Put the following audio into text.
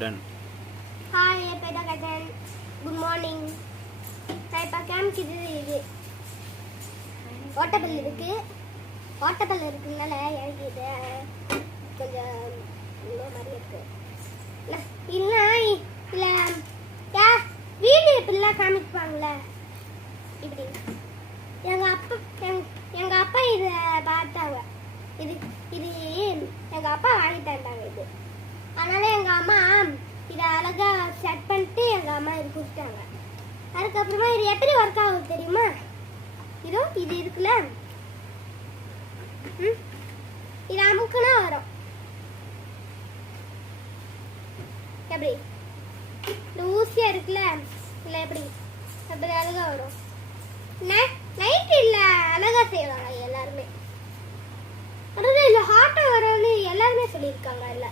Ton. Hi, என் பேர் கடன். Good morning. நான் இப்போ காமிக்கிறது இது வாட்டர் பில் இருக்குனால எனக்கு இது கொஞ்சம் இந்த மாதிரி இருக்கு. இல்லை இல்லை வீடியோ இப்படிலாம் காமிப்பாங்களே இப்படி எங்கள் அப்பா இதை பார்த்தாங்க. இது இது எங்கள் அப்பா வாங்கி தந்தாங்க இது. அதனால எங்கள் அம்மா இதை அழகாக செட் பண்ணிட்டு எங்கள் அம்மா இது கொடுத்தாங்க. அதுக்கப்புறமா இது எப்படி ஒர்க் ஆகும் தெரியுமா? இது இருக்குல்ல, இது அமுக்குனா வரும். எப்படி இந்த ஊசியா இருக்குல்ல, இல்லை எப்படி அப்படி அழகா வரும். நைட் இல்லை அழகா செய்வாங்க எல்லாருமே. அதாவது இல்லை ஹாட்டாக வரும்னு எல்லாருமே சொல்லியிருக்காங்க. இல்லை